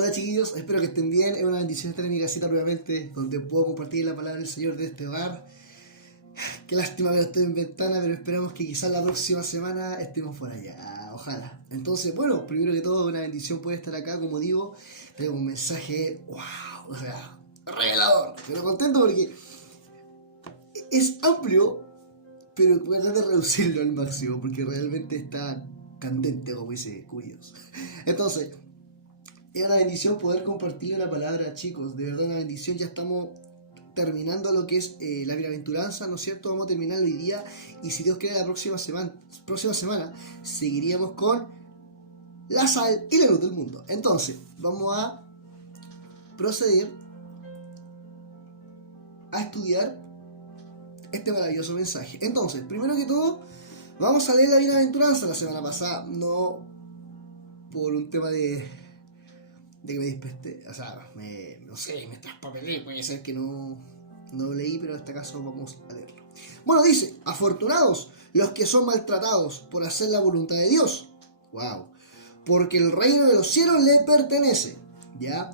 Hola chiquillos, espero que estén bien. Es una bendición estar en mi casita nuevamente, donde puedo compartir la palabra del Señor de este hogar. Qué lástima que no estoy en ventana, pero esperamos que quizás la próxima semana estemos por allá. Ojalá. Entonces, bueno, primero que todo, una bendición poder estar acá, como digo. Traigo un mensaje, wow, o sea, revelador. Pero contento porque es amplio, pero voy a tratar de reducirlo al máximo, porque realmente está candente, como dice Cuyos. Entonces, es una bendición poder compartir la palabra, chicos. De verdad, una bendición. Ya estamos terminando lo que es la bienaventuranza, ¿no es cierto? Vamos a terminar hoy día. Y si Dios quiere, la próxima semana seguiríamos con la sal y la luz del mundo. Entonces, vamos a proceder a estudiar este maravilloso mensaje. Entonces, primero que todo, vamos a leer la bienaventuranza. La semana pasada, no por un tema de que me desperté, o sea, no sé, me traspapelé, puede ser que no lo leí, pero en este caso vamos a leerlo. Bueno, dice: afortunados los que son maltratados por hacer la voluntad de Dios. Wow. Porque el reino de los cielos le pertenece. ¿Ya?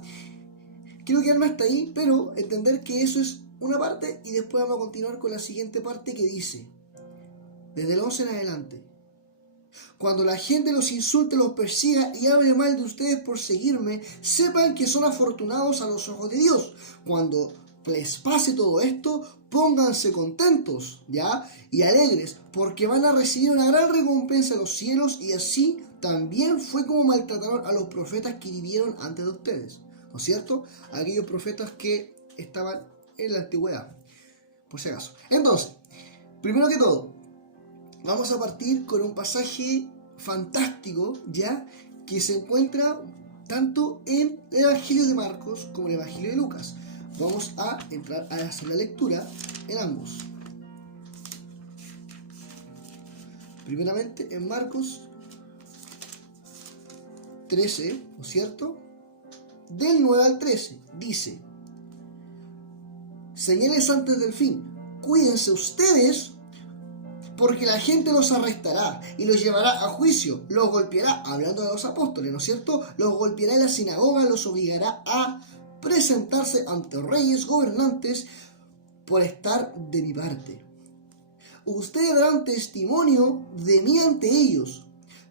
Quiero quedarme hasta ahí, pero entender que eso es una parte y después vamos a continuar con la siguiente parte que dice, desde el 11 en adelante: cuando la gente los insulte, los persiga y hable mal de ustedes por seguirme, sepan que son afortunados a los ojos de Dios. Cuando les pase todo esto, pónganse contentos, ¿ya? Y alegres, porque van a recibir una gran recompensa en los cielos, y así también fue como maltrataron a los profetas que vivieron antes de ustedes, ¿no es cierto? Aquellos profetas que estaban en la antigüedad, por si acaso. Entonces, primero que todo, vamos a partir con un pasaje fantástico, ya, que se encuentra tanto en el Evangelio de Marcos como en el Evangelio de Lucas. Vamos a entrar a hacer la lectura en ambos. Primeramente en Marcos 13, ¿no es cierto? Del 9 al 13, dice: señales antes del fin, cuídense ustedes, porque la gente los arrestará y los llevará a juicio, los golpeará, hablando de los apóstoles, ¿no es cierto? Los golpeará en la sinagoga, los obligará a presentarse ante reyes, gobernantes, por estar de mi parte. Ustedes darán testimonio de mí ante ellos,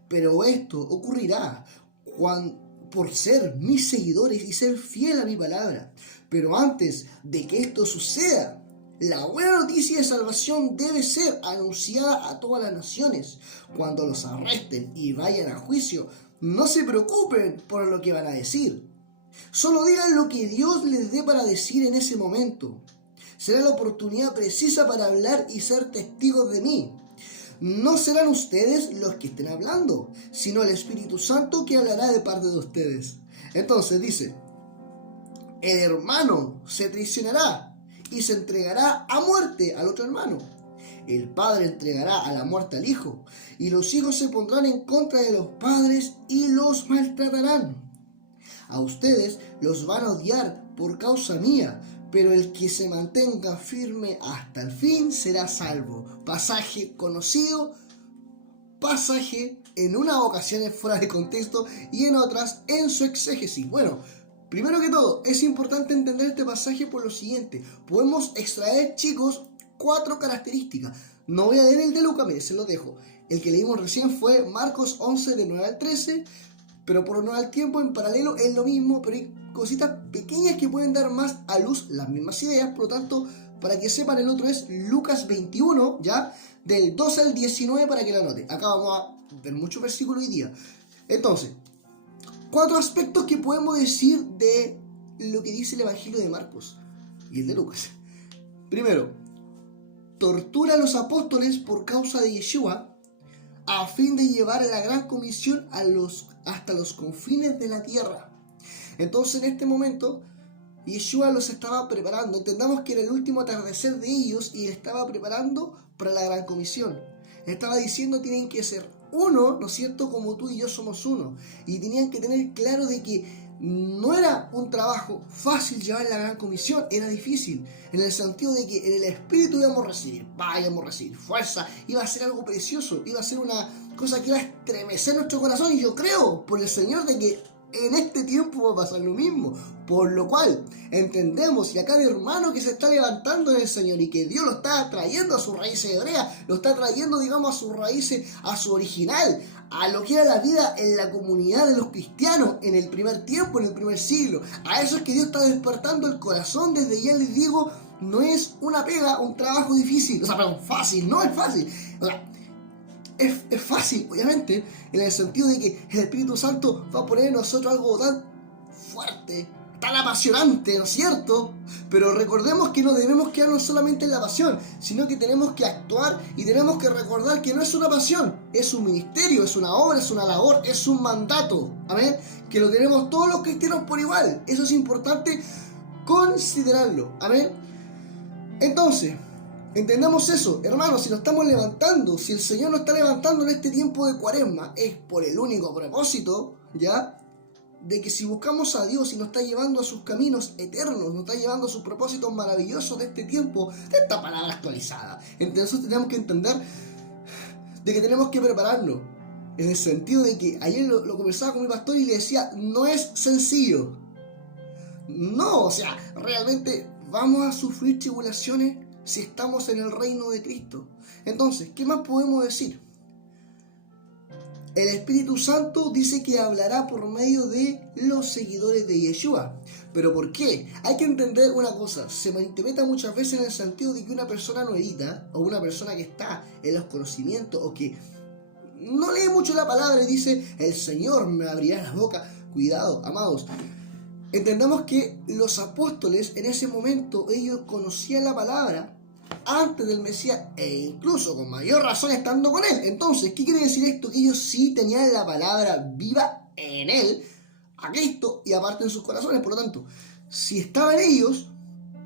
pero esto ocurrirá por ser mis seguidores y ser fiel a mi palabra. Pero antes de que esto suceda, la buena noticia de salvación debe ser anunciada a todas las naciones. Cuando los arresten y vayan a juicio, no se preocupen por lo que van a decir. Solo digan lo que Dios les dé para decir en ese momento. Será la oportunidad precisa para hablar y ser testigos de mí. No serán ustedes los que estén hablando, sino el Espíritu Santo que hablará de parte de ustedes. Entonces dice: el hermano se traicionará y se entregará a muerte al otro hermano. El padre entregará a la muerte al hijo, y los hijos se pondrán en contra de los padres y los maltratarán. A ustedes los van a odiar por causa mía, pero el que se mantenga firme hasta el fin será salvo. Pasaje conocido, pasaje en unas ocasiones fuera de contexto y en otras en su exégesis. Bueno, primero que todo, es importante entender este pasaje por lo siguiente. Podemos extraer, chicos, 4 características. No voy a leer el de Lucas, mire, se lo dejo. El que leímos recién fue Marcos 11, de 9 al 13. Pero por no al tiempo, en paralelo es lo mismo, pero hay cositas pequeñas que pueden dar más a luz las mismas ideas. Por lo tanto, para que sepan, el otro es Lucas 21, ¿ya? Del 12 al 19, para que lo anoten. Acá vamos a ver muchos versículos hoy día. Entonces, 4 aspectos que podemos decir de lo que dice el Evangelio de Marcos y el de Lucas. Primero, tortura a los apóstoles por causa de Yeshua, a fin de llevar la gran comisión hasta los confines de la tierra. Entonces, en este momento, Yeshua los estaba preparando. Entendamos que era el último atardecer de ellos y estaba preparando para la gran comisión. Estaba diciendo: tienen que ser uno, ¿no es cierto?, como tú y yo somos uno. Y tenían que tener claro de que no era un trabajo fácil llevar la gran comisión, era difícil, en el sentido de que en el espíritu íbamos a recibir fuerza, iba a ser algo precioso, iba a ser una cosa que iba a estremecer nuestro corazón, y yo creo por el Señor de que en este tiempo va a pasar lo mismo. Por lo cual, entendemos, y acá el hermano que se está levantando en el Señor y que Dios lo está trayendo a sus raíces hebreas, lo está trayendo, digamos, a sus raíces, a su original, a lo que era la vida en la comunidad de los cristianos en el primer tiempo, en el primer siglo. A eso es que Dios está despertando el corazón. Desde ya les digo, no es una pega, un trabajo difícil, o sea, perdón, fácil, no es fácil. O sea, es fácil, obviamente, en el sentido de que el Espíritu Santo va a poner en nosotros algo tan fuerte, tan apasionante, ¿no es cierto? Pero recordemos que no debemos quedarnos solamente en la pasión, sino que tenemos que actuar y tenemos que recordar que no es una pasión, es un ministerio, es una obra, es una labor, es un mandato, amén, que lo tenemos todos los cristianos por igual. Eso es importante considerarlo, amén. Entonces, entendamos eso, hermanos. Si nos estamos levantando, si el Señor nos está levantando en este tiempo de Cuaresma, es por el único propósito, ¿ya?, de que si buscamos a Dios y nos está llevando a sus caminos eternos, nos está llevando a sus propósitos maravillosos de este tiempo, de esta palabra actualizada. Entonces tenemos que entender de que tenemos que prepararnos, en el sentido de que ayer lo conversaba con mi pastor y le decía, no es sencillo. No, o sea, realmente vamos a sufrir tribulaciones si estamos en el reino de Cristo. Entonces, ¿qué más podemos decir? El Espíritu Santo dice que hablará por medio de los seguidores de Yeshua. ¿Pero por qué? Hay que entender una cosa. Se malinterpreta muchas veces en el sentido de que una persona nuevita o una persona que está en los conocimientos o que no lee mucho la palabra y dice, el Señor me abrirá la boca. Cuidado, amados. Entendamos que los apóstoles en ese momento, ellos conocían la palabra antes del Mesías e incluso con mayor razón estando con él. Entonces, ¿qué quiere decir esto? Que ellos sí tenían la palabra viva en él, a Cristo, y aparte en sus corazones. Por lo tanto, si estaba en ellos,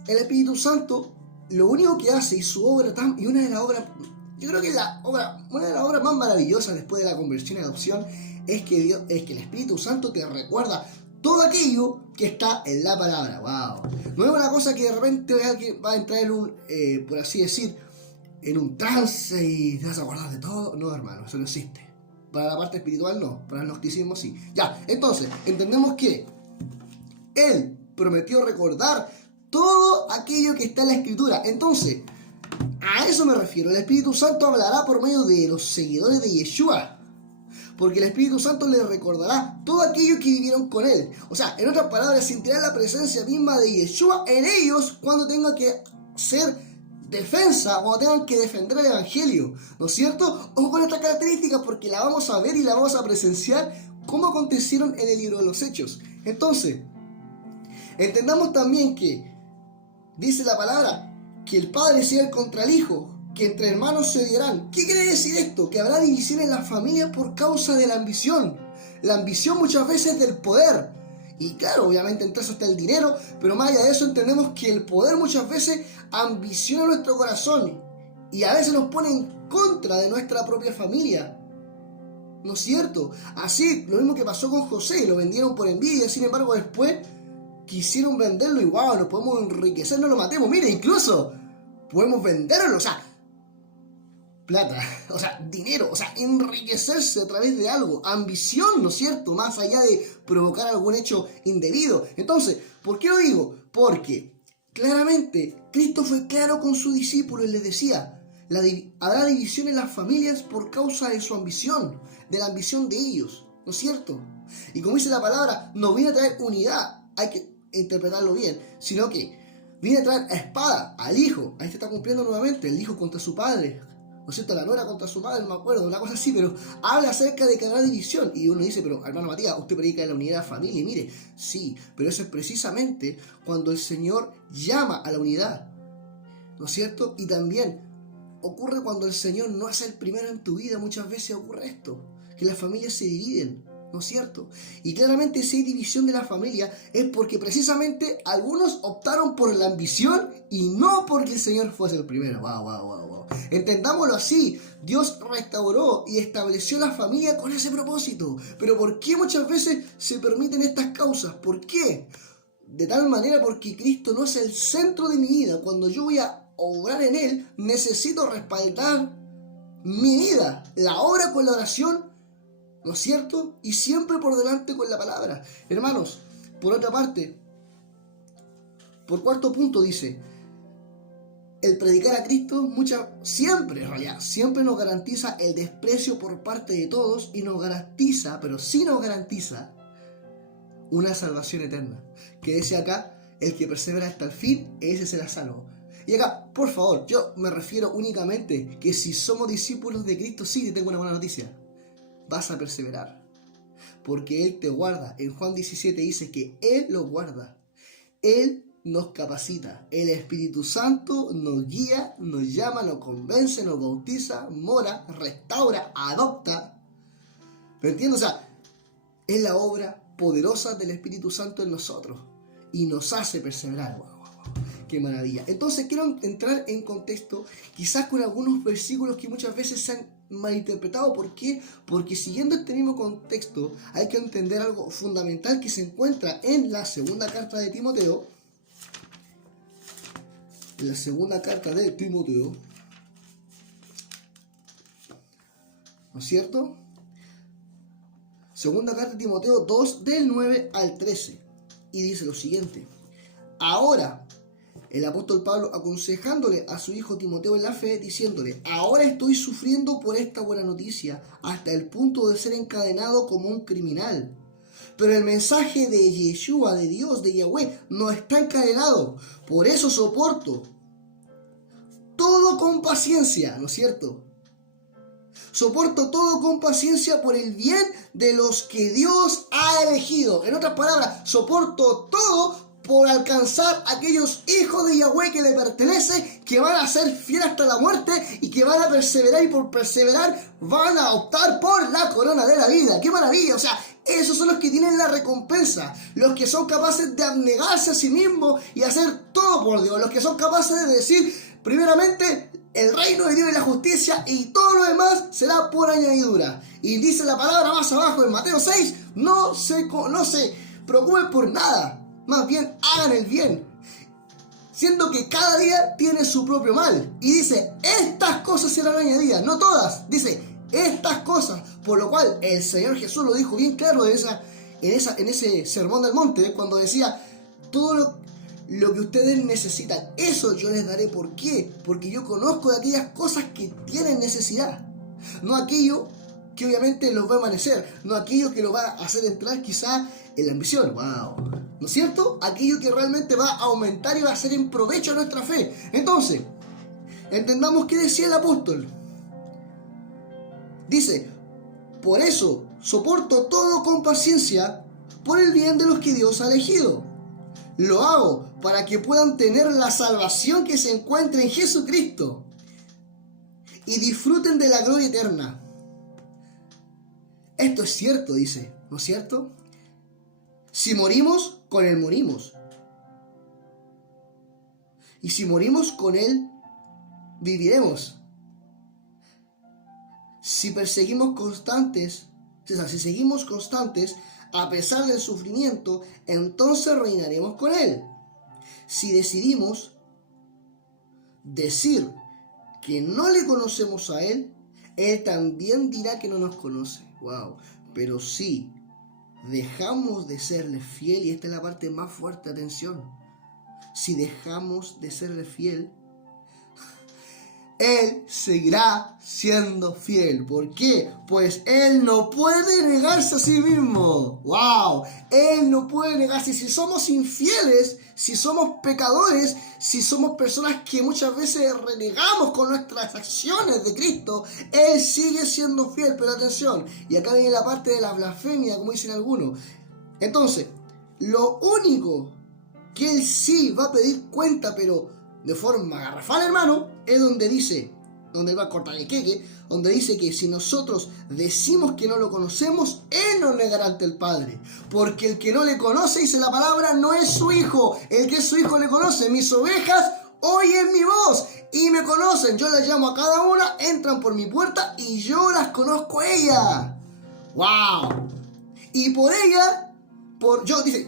el Espíritu Santo lo único que hace, y su obra, y una de las obras, yo creo que una de las obras más maravillosas después de la conversión y adopción, es que el Espíritu Santo te recuerda todo aquello que está en la palabra. ¡Wow! No es una cosa que de repente alguien va a entrar en un, por así decir, en un trance y te vas a acordar de todo. No, hermano, eso no existe. Para la parte espiritual no, para el gnosticismo sí. Ya, entonces, entendemos que Él prometió recordar todo aquello que está en la Escritura. Entonces, a eso me refiero. El Espíritu Santo hablará por medio de los seguidores de Yeshua. Porque el Espíritu Santo les recordará todo aquello que vivieron con Él. O sea, en otras palabras, sentirán la presencia misma de Yeshua en ellos cuando tengan que ser defensa, cuando tengan que defender el Evangelio, ¿no es cierto? Ojo con esta característica porque la vamos a ver y la vamos a presenciar como acontecieron en el libro de los Hechos. Entonces, entendamos también que dice la palabra que el Padre sea contra el Hijo, que entre hermanos se odiarán. ¿Qué quiere decir esto? Que habrá división en la familia por causa de la ambición. La ambición muchas veces del poder. Y claro, obviamente entre eso está el dinero, pero más allá de eso entendemos que el poder muchas veces ambiciona nuestro corazón y a veces nos pone en contra de nuestra propia familia. ¿No es cierto? Así, lo mismo que pasó con José, lo vendieron por envidia, sin embargo después quisieron venderlo y wow, nos podemos enriquecer, no lo matemos. Mire, incluso podemos venderlo, o sea, plata, o sea, dinero, o sea, enriquecerse a través de algo, ambición, ¿no es cierto? Más allá de provocar algún hecho indebido. Entonces, ¿por qué lo digo? Porque claramente Cristo fue claro con sus discípulos y les decía, habrá división en las familias por causa de su ambición, de la ambición de ellos, ¿no es cierto? Y como dice la palabra, no viene a traer unidad, hay que interpretarlo bien, sino que viene a traer espada al hijo. Ahí se está cumpliendo nuevamente, el hijo contra su padre, ¿no es cierto? La nuera contra su padre, no me acuerdo, una cosa así, pero habla acerca de que habrá división. Y uno dice, pero hermano Matías, usted predica de la unidad de familia. Y mire, sí, pero eso es precisamente cuando el Señor llama a la unidad, ¿no es cierto? Y también ocurre cuando el Señor no es el primero en tu vida. Muchas veces ocurre esto, que las familias se dividen, ¿no es cierto? Y claramente si hay división de la familia es porque precisamente algunos optaron por la ambición y no porque el Señor fuese el primero. Wow. Entendámoslo así, Dios restauró y estableció la familia con ese propósito. Pero ¿por qué muchas veces se permiten estas causas? ¿Por qué? De tal manera porque Cristo no es el centro de mi vida. Cuando yo voy a obrar en Él, necesito respaldar mi vida, la obra con la oración, ¿no es cierto? Y siempre por delante con la palabra. Hermanos, por otra parte, por cuarto punto dice, el predicar a Cristo siempre, en realidad, siempre nos garantiza el desprecio por parte de todos y nos garantiza, pero sí nos garantiza, una salvación eterna. Que dice acá, el que persevera hasta el fin, ese será salvo. Y acá, por favor, yo me refiero únicamente que si somos discípulos de Cristo, sí te tengo una buena noticia. Vas a perseverar. Porque Él te guarda. En Juan 17 dice que Él lo guarda. Él nos capacita. El Espíritu Santo nos guía, nos llama, nos convence, nos bautiza, mora, restaura, adopta. ¿Me entiendes? O sea, es la obra poderosa del Espíritu Santo en nosotros y nos hace perseverar. ¡Wow! ¡Qué maravilla! Entonces quiero entrar en contexto, quizás con algunos versículos que muchas veces se han malinterpretado. ¿Por qué? Porque siguiendo este mismo contexto hay que entender algo fundamental que se encuentra en la segunda carta de Timoteo. En la segunda carta de Timoteo, ¿no es cierto? Segunda carta de Timoteo 2, del 9 al 13. Y dice lo siguiente. Ahora, el apóstol Pablo aconsejándole a su hijo Timoteo en la fe, diciéndole, ahora estoy sufriendo por esta buena noticia, hasta el punto de ser encadenado como un criminal. Pero el mensaje de Yeshua, de Dios, de Yahweh, no está encadenado. Por eso soporto todo con paciencia, ¿no es cierto? Soporto todo con paciencia por el bien de los que Dios ha elegido. En otras palabras, soporto todo por alcanzar a aquellos hijos de Yahweh que le pertenecen, que van a ser fieles hasta la muerte y que van a perseverar, y por perseverar van a optar por la corona de la vida. ¡Qué maravilla! O sea, esos son los que tienen la recompensa, los que son capaces de abnegarse a sí mismos y hacer todo por Dios, los que son capaces de decir, primeramente, el reino de Dios y la justicia, y todo lo demás será por añadidura. Y dice la palabra más abajo en Mateo 6, no se preocupen por nada, más bien hagan el bien, siendo que cada día tiene su propio mal. Y dice, estas cosas serán añadidas, no todas, dice, estas cosas, por lo cual el Señor Jesús lo dijo bien claro en ese sermón del monte, cuando decía, todo lo que ustedes necesitan, eso yo les daré. ¿Por qué? Porque yo conozco de aquellas cosas que tienen necesidad, no aquello que obviamente los va a amanecer, no aquello que los va a hacer entrar quizá en la ambición. ¡Wow! ¿No es cierto? Aquello que realmente va a aumentar y va a ser en provecho a nuestra fe. Entonces, entendamos qué decía el apóstol. Dice, por eso soporto todo con paciencia por el bien de los que Dios ha elegido. Lo hago para que puedan tener la salvación que se encuentra en Jesucristo y disfruten de la gloria eterna. Esto es cierto, dice, ¿no es cierto? Si morimos, con Él morimos. Y si morimos, con Él viviremos. Si seguimos constantes, a pesar del sufrimiento, entonces reinaremos con Él. Si decidimos decir que no le conocemos a Él, Él también dirá que no nos conoce. Wow. Pero si dejamos de serle fiel, y esta es la parte más fuerte, atención, si dejamos de serle fiel, Él seguirá siendo fiel. ¿Por qué? Pues Él no puede negarse a sí mismo. ¡Wow! Él no puede negarse. Si somos infieles, si somos pecadores, si somos personas que muchas veces renegamos con nuestras acciones de Cristo, Él sigue siendo fiel. Pero atención, y acá viene la parte de la blasfemia, como dicen algunos. Entonces, lo único que Él sí va a pedir cuenta, pero de forma garrafal, hermano, es donde va a cortar el queque, donde dice que si nosotros decimos que no lo conocemos, Él nos negará ante el Padre. Porque el que no le conoce, dice la palabra, no es su hijo. El que es su hijo le conoce. Mis ovejas oyen mi voz y me conocen. Yo las llamo a cada una, entran por mi puerta y yo las conozco a ella. ¡Wow! Y por ella,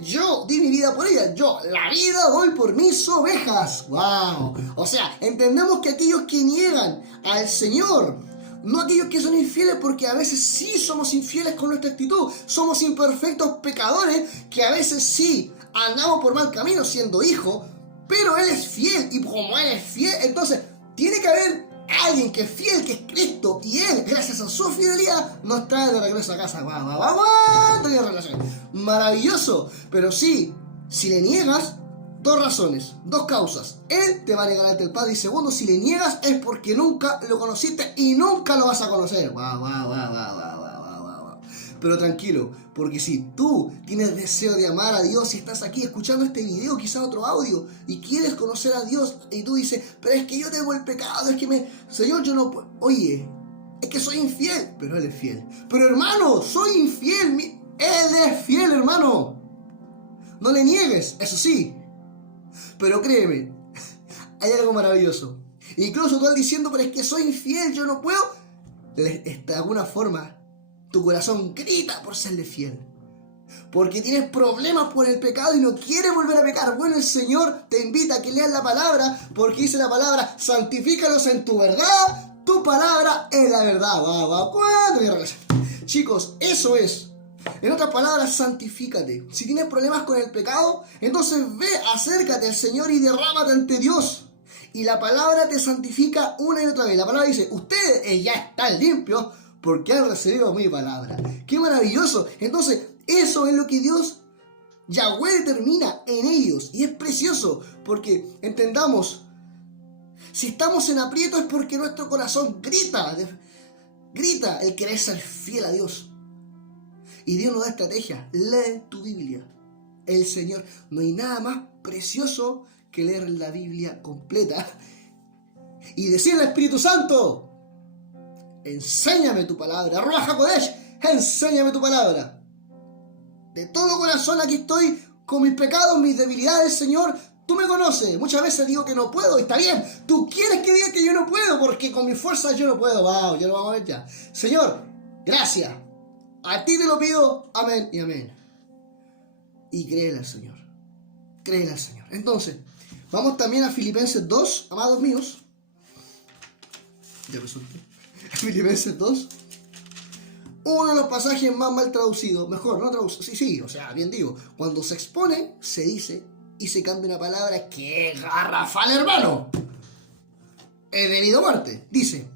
yo di mi vida por ella, yo la vida doy por mis ovejas. ¡Wow! O sea, entendemos que aquellos que niegan al Señor No aquellos que son infieles, porque a veces sí somos infieles con nuestra actitud. Somos imperfectos pecadores que a veces sí andamos por mal camino siendo hijos, pero Él es fiel. Y como Él es fiel, entonces tiene que haber alguien que es fiel, que es Cristo. Y Él, gracias a su fidelidad, nos trae de regreso a casa. ¡Guau, guau, guau, guau! Tenía relación. Maravilloso. Pero sí, si le niegas, dos razones, dos causas. Él te va a negar ante el Padre. Y segundo, si le niegas es porque nunca lo conociste y nunca lo vas a conocer. Guau, guau, guau, guau, guau, guau, guau, guau. Pero tranquilo, porque si tú tienes deseo de amar a Dios y estás aquí escuchando este video, quizá otro audio, y quieres conocer a Dios, y tú dices, pero es que yo tengo el pecado, es que Señor, yo no puedo. Oye, es que soy infiel, pero Él es fiel. Pero hermano, soy infiel, Él es fiel, hermano. No le niegues, eso sí. Pero créeme, hay algo maravilloso. Incluso tú al diciendo, pero es que soy infiel, yo no puedo. De alguna forma, tu corazón grita por serle fiel. Porque tienes problemas por el pecado y no quieres volver a pecar. Bueno, el Señor te invita a que leas la palabra, porque dice la palabra, santifícalos en tu verdad. Tu palabra es la verdad. Chicos, eso es. En otras palabras, santifícate. Si tienes problemas con el pecado, entonces ve, acércate al Señor y derrámate ante Dios. Y la palabra te santifica una y otra vez. La palabra dice, ustedes ya están limpios porque han recibido mi palabra. ¡Qué maravilloso! Entonces, eso es lo que Dios, Yahweh, determina en ellos. Y es precioso, porque entendamos, si estamos en aprieto es porque nuestro corazón grita el querer ser fiel a Dios. Y Dios nos da estrategia. Lee tu Biblia. El Señor. No hay nada más precioso que leer la Biblia completa y decirle al Espíritu Santo, enséñame tu palabra. Ruach HaKodesh, enséñame tu palabra. De todo corazón aquí estoy con mis pecados, mis debilidades, Señor. Tú me conoces. Muchas veces digo que no puedo y está bien. Tú quieres que diga que yo no puedo porque con mis fuerzas yo no puedo. Wow, ya lo vamos a ver ya. Señor, gracias. A ti te lo pido, amén y amén. Y créele al Señor. Créele al Señor. Entonces, vamos también a Filipenses 2, amados míos. Ya me solté. Filipenses 2. Uno de los pasajes más mal traducidos. Mejor, no traducido. Sí, o sea, bien digo. Cuando se expone, se dice y se cambia una palabra que es garrafal, hermano. He debido a muerte. Dice.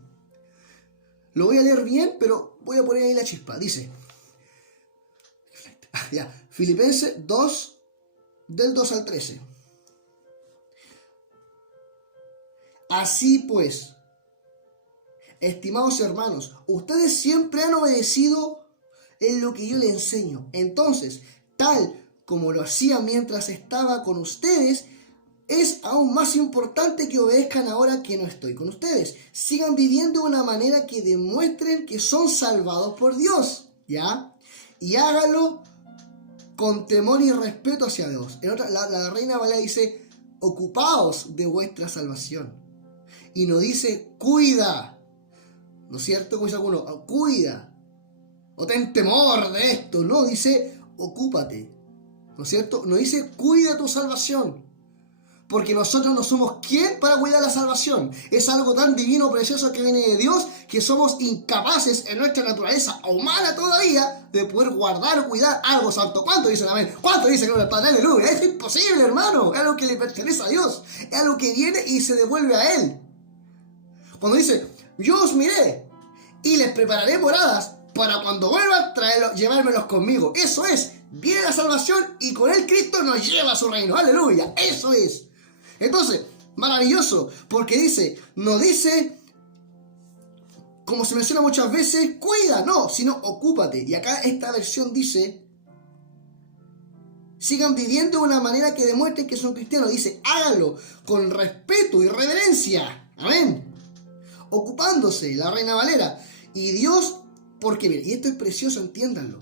Lo voy a leer bien, pero voy a poner ahí la chispa. Dice, ya, Filipenses 2, del 2 al 13. Así pues, estimados hermanos, ustedes siempre han obedecido en lo que yo les enseño. Entonces, tal como lo hacía mientras estaba con ustedes, es aún más importante que obedezcan ahora que no estoy con ustedes. Sigan viviendo de una manera que demuestren que son salvados por Dios, ¿ya? Y háganlo con temor y respeto hacia Dios. En otra, la Reina Valera dice, ocupaos de vuestra salvación. Y no dice, cuida. ¿No es cierto? Como dice alguno, cuida. O ten temor de esto. No, dice, ocúpate. ¿No es cierto? No dice, cuida tu salvación. Porque nosotros no somos ¿quién para cuidar la salvación? Es algo tan divino, precioso que viene de Dios, que somos incapaces en nuestra naturaleza humana todavía de poder guardar o cuidar algo santo. ¿Cuánto dicen amén? ¿Cuánto dicen gloria al Padre? Aleluya. Es imposible, hermano. Es algo que le pertenece a Dios. Es algo que viene y se devuelve a Él. Cuando dice, yo os miré y les prepararé moradas para cuando vuelvan llevármelos conmigo. Eso es. Viene la salvación y con Él Cristo nos lleva a su reino. Aleluya. Eso es. Entonces, maravilloso, porque dice, no dice, como se menciona muchas veces, cuida, no, sino ocúpate. Y acá esta versión dice, sigan viviendo de una manera que demuestren que son cristianos. Dice, háganlo con respeto y reverencia. Amén. Ocupándose, la Reina Valera. Y Dios, porque miren, y esto es precioso, entiéndanlo.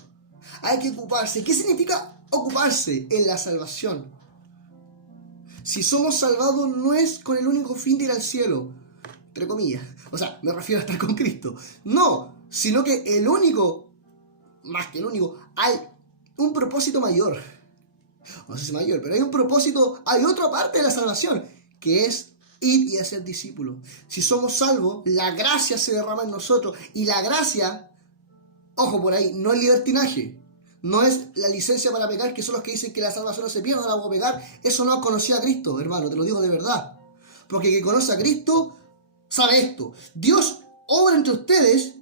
Hay que ocuparse. ¿Qué significa ocuparse en la salvación? Si somos salvados no es con el único fin de ir al cielo, entre comillas. O sea, me refiero a estar con Cristo. No, sino que el único, más que el único, hay un propósito mayor. No sé si mayor, pero hay un propósito, hay otra parte de la salvación, que es id y hacer discípulos. Si somos salvos, la gracia se derrama en nosotros. Y la gracia, ojo por ahí, no es libertinaje. No es la licencia para pecar, que son los que dicen que la salvación no se pierde, la voy a pegar. Eso no conoció a Cristo, hermano, te lo digo de verdad. Porque el que conoce a Cristo sabe esto. Dios obra entre ustedes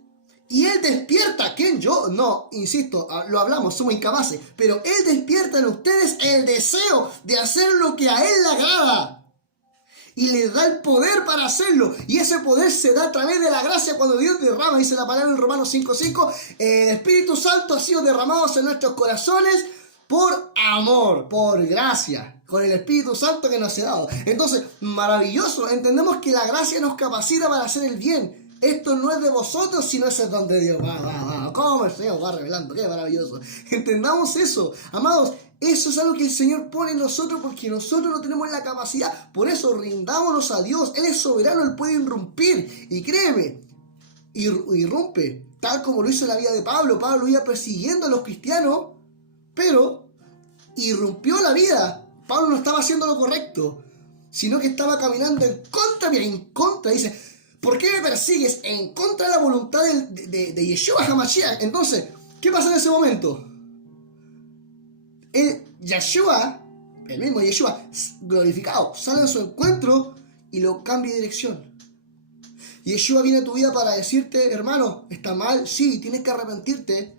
y Él despierta. ¿Quién? Yo. No, insisto, lo hablamos, somos incapaces. Pero Él despierta en ustedes el deseo de hacer lo que a Él le agrada. Y les da el poder para hacerlo. Y ese poder se da a través de la gracia cuando Dios derrama. Dice la palabra en Romanos 5:5. El Espíritu Santo ha sido derramado en nuestros corazones por amor, por gracia. Con el Espíritu Santo que nos ha dado. Entonces, maravilloso. Entendemos que la gracia nos capacita para hacer el bien. Esto no es de vosotros, sino es el don de Dios. ¿Cómo el Señor va revelando? Qué maravilloso. Entendamos eso. Amados, eso es algo que el Señor pone en nosotros porque nosotros no tenemos la capacidad. Por eso rindámonos a Dios. Él es soberano, Él puede irrumpir. Y créeme, irrumpe. Tal como lo hizo en la vida de Pablo. Pablo iba persiguiendo a los cristianos, pero irrumpió la vida. Pablo no estaba haciendo lo correcto, sino que estaba caminando en contra. Mira, en contra. Dice, ¿por qué me persigues? En contra de la voluntad de Yeshua HaMashiach. Entonces, ¿qué pasa en ese momento? El mismo Yeshua, glorificado, sale a su encuentro y lo cambia de dirección. Yeshua viene a tu vida para decirte, hermano, está mal, sí, tienes que arrepentirte,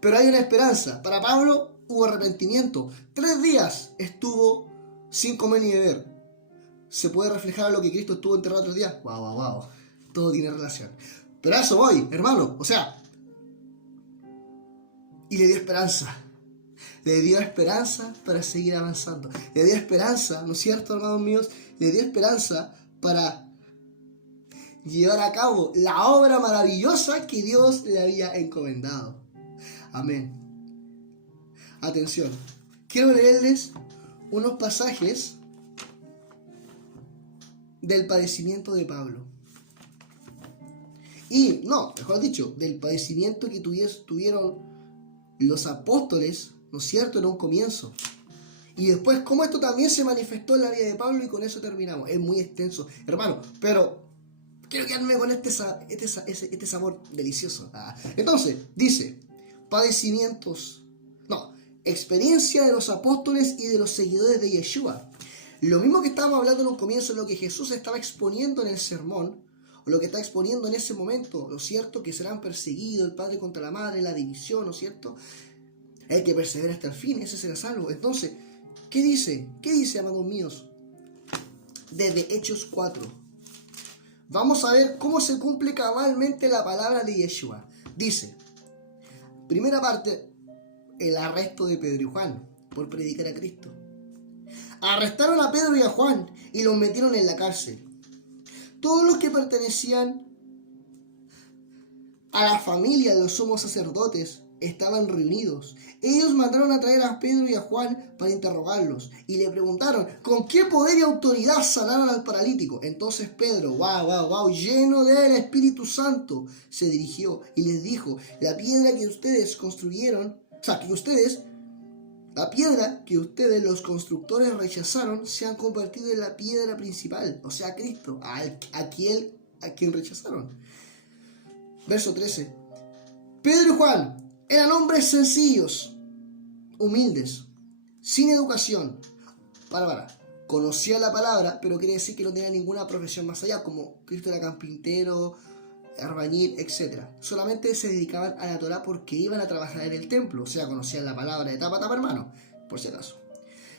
pero hay una esperanza. Para Pablo hubo arrepentimiento. 3 días estuvo sin comer ni beber. ¿Se puede reflejar a lo que Cristo estuvo enterrado 3 días? Wow. Todo tiene relación. Pero a eso voy, hermano. O sea, y le dio esperanza. Le dio esperanza para seguir avanzando. Le dio esperanza, ¿no es cierto, hermanos míos? Le dio esperanza para llevar a cabo la obra maravillosa que Dios le había encomendado. Amén. Atención. Quiero leerles unos pasajes del padecimiento de Pablo. Y, no, mejor dicho, del padecimiento que tuvieron los apóstoles, ¿no es cierto?, en un comienzo. Y después, cómo esto también se manifestó en la vida de Pablo, y con eso terminamos. Es muy extenso, hermano, pero quiero quedarme con este sabor delicioso. Entonces, dice, experiencia de los apóstoles y de los seguidores de Yeshua. Lo mismo que estábamos hablando en un comienzo, lo que Jesús estaba exponiendo en el sermón, o lo que está exponiendo en ese momento, ¿no es cierto?, que serán perseguidos, el padre contra la madre, la división, ¿no es cierto? Hay que perseverar hasta el fin, ese será salvo. Entonces, ¿qué dice? ¿Qué dice, amados míos? Desde Hechos 4. Vamos a ver cómo se cumple cabalmente la palabra de Yeshua. Dice, primera parte, el arresto de Pedro y Juan por predicar a Cristo. Arrestaron a Pedro y a Juan y los metieron en la cárcel. Todos los que pertenecían a la familia de los sumos sacerdotes estaban reunidos. Ellos mandaron a traer a Pedro y a Juan para interrogarlos y le preguntaron con qué poder y autoridad sanaron al paralítico. Entonces Pedro, lleno del Espíritu Santo, se dirigió y les dijo, la piedra que ustedes los constructores rechazaron se han convertido en la piedra principal, o sea, Cristo, a quien rechazaron. Verso 13. Pedro y Juan eran hombres sencillos, humildes, sin educación. Conocían la palabra, pero quiere decir que no tenían ninguna profesión más allá, como Cristo era carpintero, albañil, etc. Solamente se dedicaban a la Torá porque iban a trabajar en el templo, o sea, conocían la palabra de tapa a tapa, hermano, por si acaso.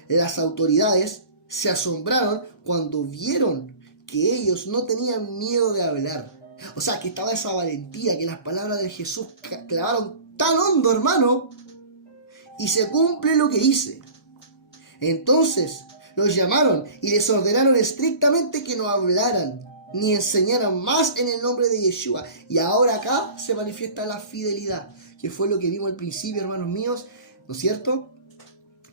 Las autoridades se asombraron cuando vieron que ellos no tenían miedo de hablar. O sea, que estaba esa valentía, que las palabras de Jesús clavaron tan hondo, hermano, y se cumple lo que dice. Entonces los llamaron y les ordenaron estrictamente que no hablaran ni enseñaran más en el nombre de Yeshua. Y ahora acá se manifiesta la fidelidad, que fue lo que vimos al principio, hermanos míos, ¿no es cierto?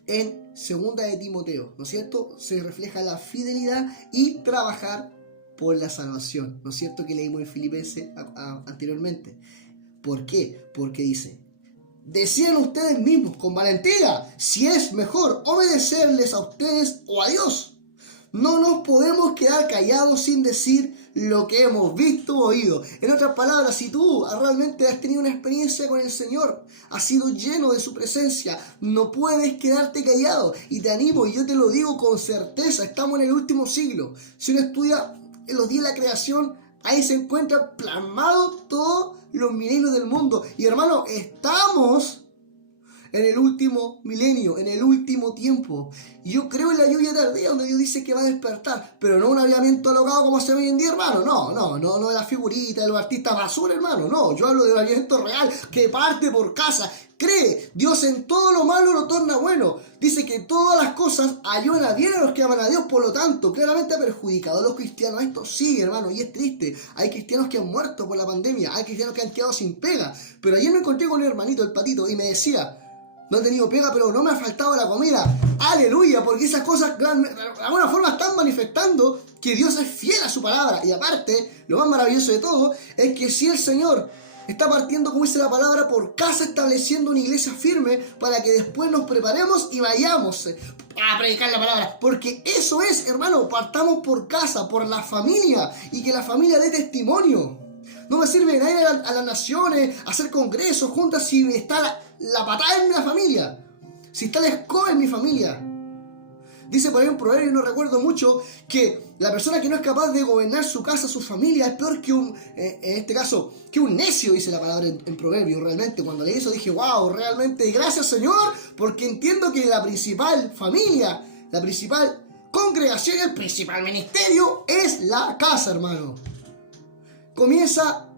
En 2 de Timoteo, ¿no es cierto? Se refleja la fidelidad y trabajar por la salvación, ¿no es cierto?, que leímos en Filipenses anteriormente. ¿Por qué? Porque dice, decían ustedes mismos con valentía si es mejor obedecerles a ustedes o a Dios. No nos podemos quedar callados sin decir lo que hemos visto o oído. En otras palabras, si tú realmente has tenido una experiencia con el Señor, has sido lleno de su presencia, no puedes quedarte callado. Y te animo, y yo te lo digo con certeza, estamos en el último siglo. Si uno estudia en los días de la creación, ahí se encuentran plasmados todos los milenios del mundo. Y hermano, estamos en el último milenio, en el último tiempo. Y yo creo en la lluvia tardía, donde Dios dice que va a despertar, pero no un avivamiento alocado como se ve hoy en día, hermano. No de las figuritas, de los artistas basura, hermano. No, yo hablo de un avivamiento real que parte por casa. Cree, Dios en todo lo malo lo torna bueno. Dice que todas las cosas ayudan a bien a los que aman a Dios, por lo tanto, claramente ha perjudicado a los cristianos. Esto sí, hermano, y es triste. Hay cristianos que han muerto por la pandemia, hay cristianos que han quedado sin pega. Pero ayer me encontré con un hermanito, el Patito, y me decía: no he tenido pega, pero no me ha faltado la comida. Aleluya, porque esas cosas de alguna forma están manifestando que Dios es fiel a su palabra. Y aparte, lo más maravilloso de todo es que si el Señor está partiendo, como dice la palabra, por casa, estableciendo una iglesia firme para que después nos preparemos y vayamos a predicar la palabra. Porque eso es, hermano, partamos por casa, por la familia, y que la familia dé testimonio. No me sirve de nada ir a las naciones, a hacer congresos juntas si está la patada en la familia, si está la escoba en mi familia. Dice por ahí un proverbio, no recuerdo mucho, que la persona que no es capaz de gobernar su casa, su familia, es peor que en este caso, que un necio, dice la palabra en proverbio. Realmente, cuando leí eso dije: wow, realmente, gracias Señor, porque entiendo que la principal familia, la principal congregación, el principal ministerio es la casa, hermano. Comienza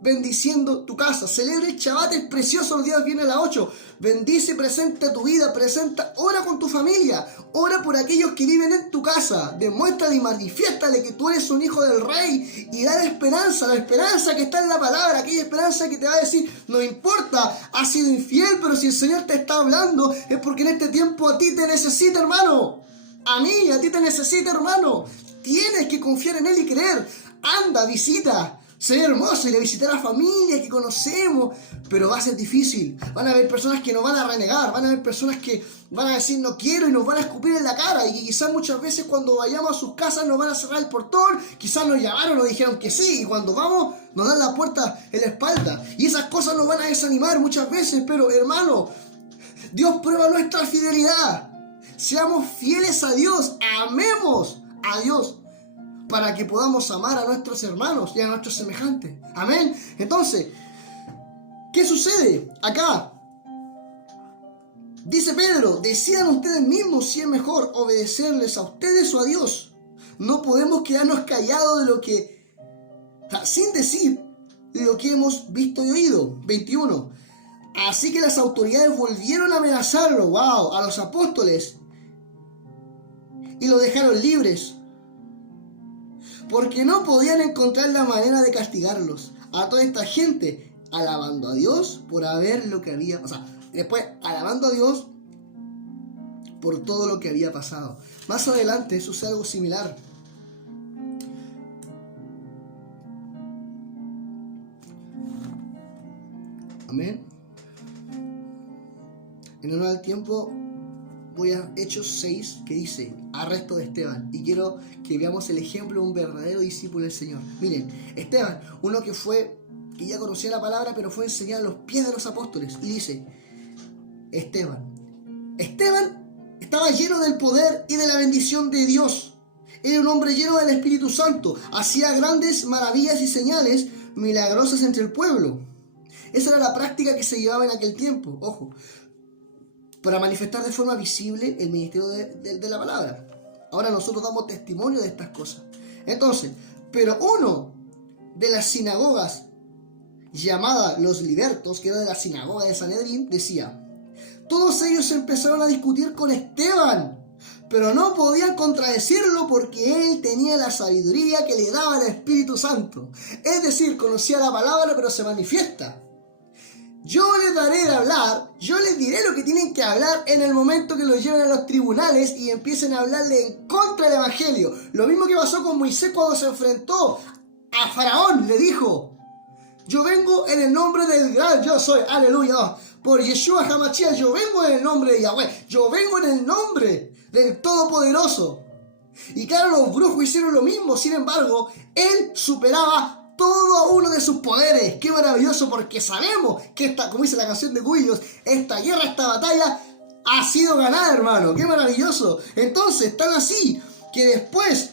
bendiciendo tu casa. Celebra el Shabbat, es precioso, los días vienen a las 8. Bendice, presenta tu vida, ora con tu familia, ora por aquellos que viven en tu casa. Demuéstrale y manifiéstale que tú eres un hijo del Rey, y dale esperanza, la esperanza que está en la palabra, aquella esperanza que te va a decir: no importa, has sido infiel, pero si el Señor te está hablando es porque en este tiempo a ti te necesita, hermano. A mí, a ti te necesita, hermano. Tienes que confiar en Él y creer. Anda, visita. Sería hermoso ir a visitar a la familia que conocemos, pero va a ser difícil. Van a haber personas que nos van a renegar, van a haber personas que van a decir no quiero y nos van a escupir en la cara. Y quizás muchas veces cuando vayamos a sus casas nos van a cerrar el portón, quizás nos llamaron, nos dijeron que sí, y cuando vamos nos dan la puerta en la espalda. Y esas cosas nos van a desanimar muchas veces, pero hermano, Dios prueba nuestra fidelidad. Seamos fieles a Dios, amemos a Dios, para que podamos amar a nuestros hermanos y a nuestros semejantes. Amén. Entonces, ¿qué sucede acá? Dice Pedro: decidan ustedes mismos si es mejor obedecerles a ustedes o a Dios. No podemos quedarnos callados de lo que, sin decir lo que hemos visto y oído. 21. Así que las autoridades volvieron a amenazarlo, a los apóstoles, y lo dejaron libres, porque no podían encontrar la manera de castigarlos a toda esta gente, alabando a Dios por haber lo que había pasado. Después, alabando a Dios por todo lo que había pasado. Más adelante sucede algo similar. Amén. En honor al tiempo, voy a Hechos 6, que dice: arresto de Esteban. Y quiero que veamos el ejemplo de un verdadero discípulo del Señor. Miren, Esteban, uno que ya conocía la palabra, pero fue enseñado a los pies de los apóstoles. Y dice: Esteban estaba lleno del poder y de la bendición de Dios. Era un hombre lleno del Espíritu Santo. Hacía grandes maravillas y señales milagrosas entre el pueblo. Esa era la práctica que se llevaba en aquel tiempo. Ojo, para manifestar de forma visible el ministerio de la palabra. Ahora nosotros damos testimonio de estas cosas. Entonces, pero uno de las sinagogas, llamada Los Libertos, que era de la sinagoga de Sanedrín, decía: todos ellos empezaron a discutir con Esteban, pero no podían contradecirlo porque él tenía la sabiduría que le daba el Espíritu Santo. Es decir, conocía la palabra, pero se manifiesta. Yo les daré de hablar, yo les diré lo que tienen que hablar en el momento que los lleven a los tribunales y empiecen a hablarle en contra del Evangelio. Lo mismo que pasó con Moisés cuando se enfrentó a Faraón. Le dijo: yo vengo en el nombre del gran yo soy, aleluya, por Yeshua HaMashiach, yo vengo en el nombre de Yahweh, yo vengo en el nombre del Todopoderoso. Y claro, los brujos hicieron lo mismo, sin embargo, él superaba todo uno de sus poderes. ¡Qué maravilloso! Porque sabemos que esta, como dice la canción de Cubillos, esta guerra, esta batalla ha sido ganada, hermano. ¡Qué maravilloso! Entonces, tan así que después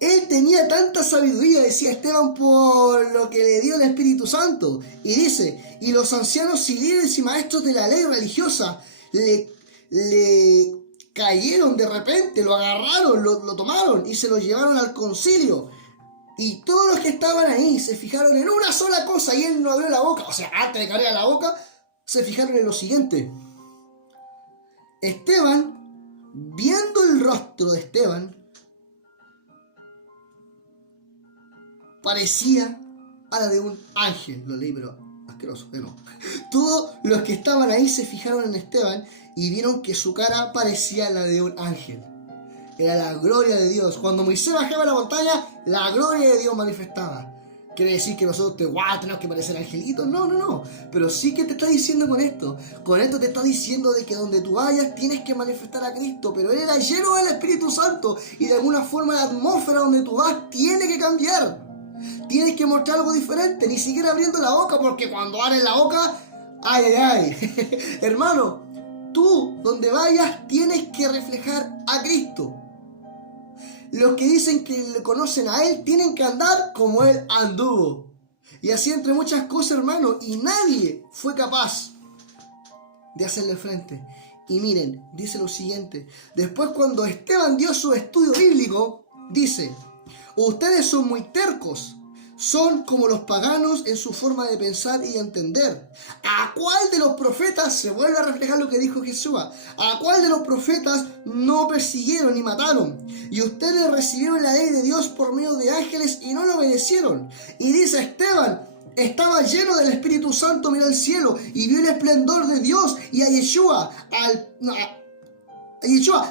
él tenía tanta sabiduría, decía Esteban, por lo que le dio el Espíritu Santo. Y dice, y los ancianos y líderes y maestros de la ley religiosa le cayeron de repente, lo agarraron, lo tomaron y se lo llevaron al concilio. Y todos los que estaban ahí se fijaron en una sola cosa y él no abrió la boca. O sea, antes de que abriera la boca, se fijaron en lo siguiente. Esteban, viendo el rostro de Esteban, parecía a la de un ángel. Lo leí, pero asqueroso, no. Todos los que estaban ahí se fijaron en Esteban y vieron que su cara parecía a la de un ángel. Era la gloria de Dios. Cuando Moisés bajaba a la montaña, la gloria de Dios manifestaba. ¿Quiere decir que nosotros tenemos que parecer angelitos? No. Pero sí que te está diciendo con esto. Con esto te está diciendo de que donde tú vayas tienes que manifestar a Cristo. Pero Él era lleno del Espíritu Santo. Y de alguna forma la atmósfera donde tú vas tiene que cambiar. Tienes que mostrar algo diferente. Ni siquiera abriendo la boca. Porque cuando abres la boca, ¡ay! Hermano, tú donde vayas tienes que reflejar a Cristo. Los que dicen que le conocen a Él tienen que andar como Él anduvo. Y así entre muchas cosas, hermano. Y nadie fue capaz de hacerle frente. Y miren, dice lo siguiente. Después cuando Esteban dio su estudio bíblico, dice: ustedes son muy tercos. Son como los paganos en su forma de pensar y entender. ¿A cuál de los profetas, se vuelve a reflejar lo que dijo Jesús, a cuál de los profetas no persiguieron ni mataron? Y ustedes recibieron la ley de Dios por medio de ángeles y no lo obedecieron. Y dice Esteban, estaba lleno del Espíritu Santo, miró al cielo y vio el esplendor de Dios y a Yeshua,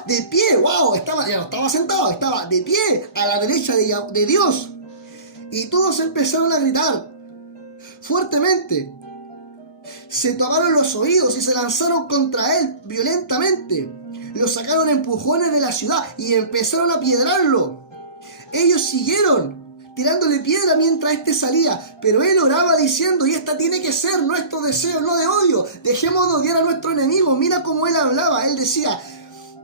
de pie, wow, ya no estaba sentado, estaba de pie a la derecha de Dios. Y todos empezaron a gritar fuertemente. Se tocaron los oídos y se lanzaron contra él violentamente. Lo sacaron a empujones de la ciudad y empezaron a piedrarlo. Ellos siguieron tirándole piedra mientras éste salía, pero él oraba diciendo: y esta tiene que ser nuestro deseo, no de odio. Dejemos de odiar a nuestro enemigo. Mira cómo él hablaba. Él decía,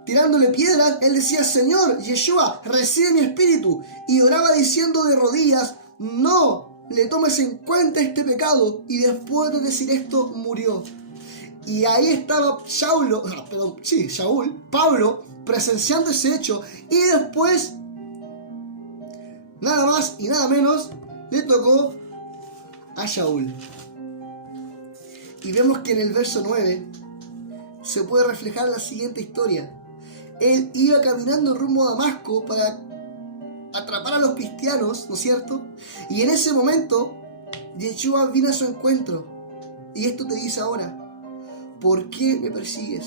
tirándole piedras, él decía: Señor, Yeshua, recibe mi espíritu. Y oraba diciendo de rodillas: no le tomes en cuenta este pecado. Y después de decir esto, murió. Y ahí estaba Pablo, presenciando ese hecho. Y después, nada más y nada menos, le tocó a Shaul. Y vemos que en el verso 9 se puede reflejar la siguiente historia. Él iba caminando rumbo a Damasco para atrapar a los cristianos, ¿no es cierto? Y en ese momento, Yeshua vino a su encuentro. Y esto te dice ahora: ¿por qué me persigues?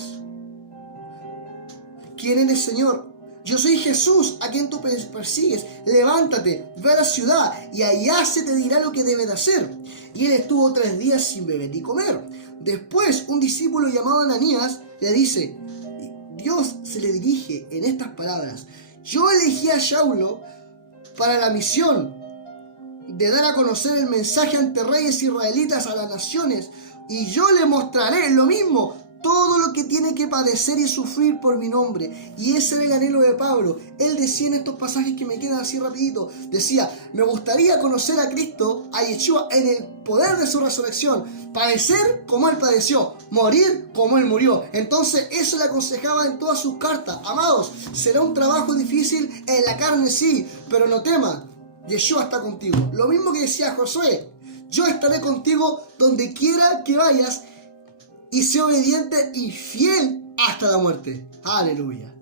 ¿Quién eres, Señor? Yo soy Jesús, a quien tú persigues. Levántate, ve a la ciudad, y allá se te dirá lo que debes de hacer. Y él estuvo 3 días sin beber ni comer. Después, un discípulo llamado Ananías le dice, Dios se le dirige en estas palabras: yo elegí a Saulo para la misión de dar a conocer el mensaje ante reyes israelitas a las naciones, y yo le mostraré lo mismo, todo lo que tiene que padecer y sufrir por mi nombre. Y ese era el anhelo de Pablo. Él decía en estos pasajes que me quedan así rapidito, decía: me gustaría conocer a Cristo, a Yeshua, en el poder de su resurrección, padecer como Él padeció, morir como Él murió. Entonces eso le aconsejaba en todas sus cartas: amados, será un trabajo difícil en la carne, sí, pero no temas, Yeshua está contigo. Lo mismo que decía Josué: yo estaré contigo donde quiera que vayas, y sé obediente y fiel hasta la muerte. Aleluya.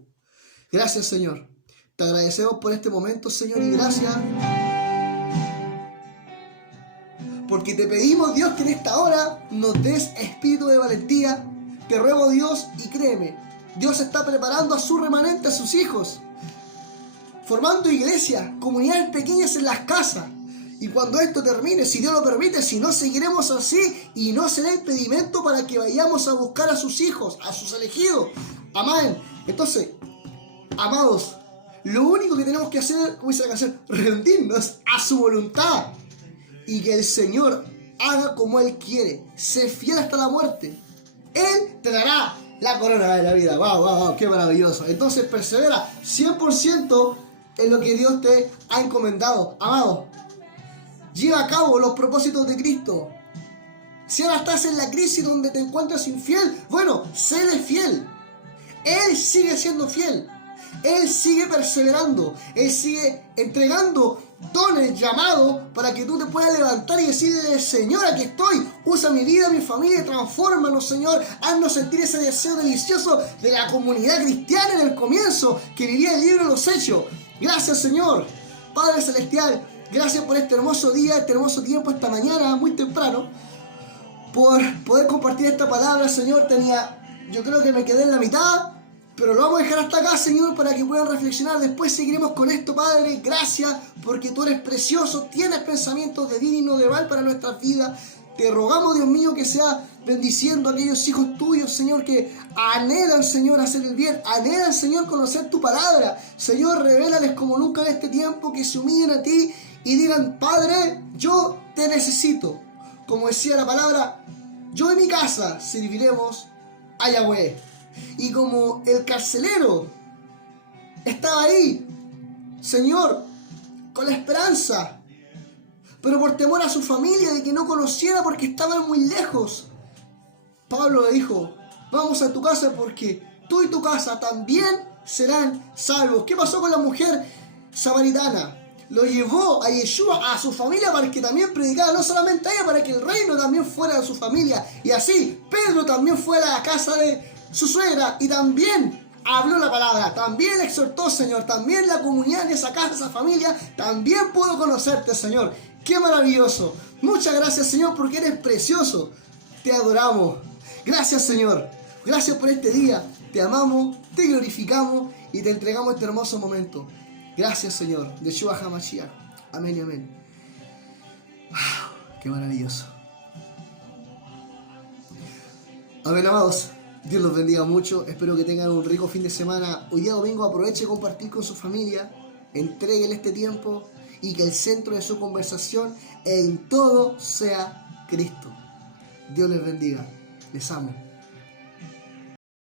Gracias, Señor. Te agradecemos por este momento, Señor, y gracias porque te pedimos, Dios, que en esta hora nos des espíritu de valentía. Te ruego, Dios, y créeme, Dios está preparando a su remanente, a sus hijos, formando iglesias, comunidades pequeñas en las casas. Y cuando esto termine, si Dios lo permite, si no, seguiremos así y no será impedimento para que vayamos a buscar a sus hijos, a sus elegidos. Amén. Entonces, amados, Lo único que tenemos que hacer, como dice la canción, rendirnos a su voluntad. Y que el Señor haga como Él quiere. Sé fiel hasta la muerte. Él te dará la corona de la vida. ¡Wow, wow, wow! ¡Qué maravilloso! Entonces persevera 100% en lo que Dios te ha encomendado. Amado, lleva a cabo los propósitos de Cristo. Si ahora estás en la crisis donde te encuentras infiel, bueno, séle fiel. Él sigue siendo fiel. Él sigue perseverando. Él sigue entregando dones, llamados, para que tú te puedas levantar y decirle: Señor, aquí estoy. Usa mi vida, mi familia, transfórmanos, Señor. Haznos sentir ese deseo delicioso de la comunidad cristiana en el comienzo, que vivía el libro de los Hechos. Gracias, Señor. Padre Celestial, gracias por este hermoso día, este hermoso tiempo, esta mañana, muy temprano, por poder compartir esta palabra, Señor. Yo creo que me quedé en la mitad, pero lo vamos a dejar hasta acá, Señor, para que puedan reflexionar. Después seguiremos con esto, Padre. Gracias, porque tú eres precioso, tienes pensamientos de bien y no de mal para nuestras vidas. Te rogamos, Dios mío, que sea bendiciendo a aquellos hijos tuyos, Señor, que anhelan, Señor, hacer el bien, anhelan, Señor, conocer tu palabra. Señor, revélales como nunca en este tiempo, que se humillen a ti y digan: Padre, yo te necesito. Como decía la palabra, yo en mi casa serviremos a Yahweh. Y como el carcelero estaba ahí, Señor, con la esperanza, pero por temor a su familia de que no conociera porque estaban muy lejos, Pablo le dijo: vamos a tu casa porque tú y tu casa también serán salvos. ¿Qué pasó con la mujer samaritana? Lo llevó a Yeshua, a su familia, para que también predicara, no solamente a ella, para que el reino también fuera de su familia. Y así Pedro también fue a la casa de su suegra y también habló la palabra, también le exhortó, Señor, también la comunidad en esa casa, esa familia, también puedo conocerte, Señor. ¡Qué maravilloso! Muchas gracias, Señor, porque eres precioso. Te adoramos. Gracias, Señor. Gracias por este día. Te amamos, te glorificamos y te entregamos este hermoso momento. Gracias, Señor. Yeshua HaMashiach. Amén y amén. ¡Wow! ¡Qué maravilloso! Amén, amados. Dios los bendiga mucho. Espero que tengan un rico fin de semana. Hoy día domingo aproveche de compartir con su familia. Entréguenle este tiempo y que el centro de su conversación en todo sea Cristo. Dios les bendiga. Les amo.